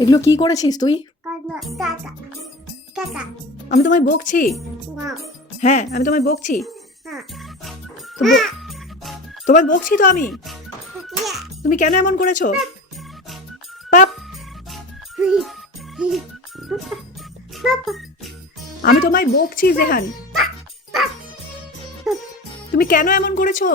এগুলো কি করেছিস তুই? আমি তোমায় বকছি। হ্যাঁ, আমি তোমায় বকছি। তো তোমায় বকছি তো আমি। তুমি কেন এমন করেছো? পাপ, আমি তোমায় বকছি জেহান। তুমি কেন এমন করেছো?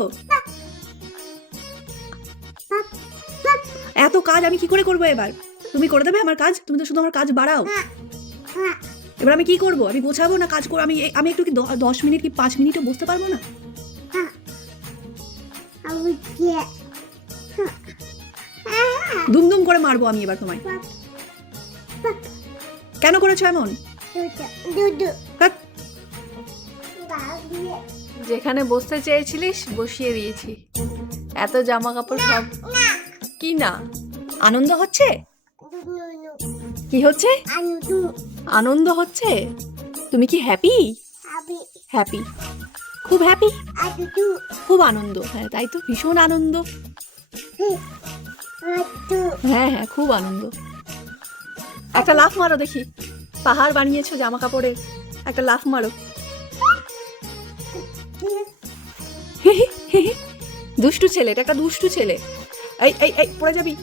এত কাজ আমি কি করে করবো এবার? তুমি করে দেবে আমার কাজ? তুমি তো শুধু আমার কাজ বাড়াও। এবার আমি কি করব? আমি গোছাবো না কাজ করবো? আমি একটু কি 10 মিনিট কি 5 মিনিটও বসতে পারবো না? দুমদুম করে মারবো আমি এবার তোমায়। কেন করেছো এমন? ধ্যাৎ। যেখানে বসতে চেয়েছিলিস বসিয়ে দিয়েছি। এত জামা কাপড় সব কি না? আনন্দ হচ্ছে? কি হচ্ছে? আনন্দ হচ্ছে? তুমি কি হ্যাপি? হ্যাপি, খুব হ্যাপি, খুব আনন্দ। হ্যাঁ তাই তো, ভীষণ আনন্দ। হ্যাঁ হ্যাঁ, খুব আনন্দ। একটা লাফ মারো দেখি। পাহাড় বানিয়েছো জামা কাপড়ের, একটা লাফ মারো। দুষ্টু ছেলে, এটা একটা দুষ্টু ছেলে। এই এই এই, পড়ে যাবি।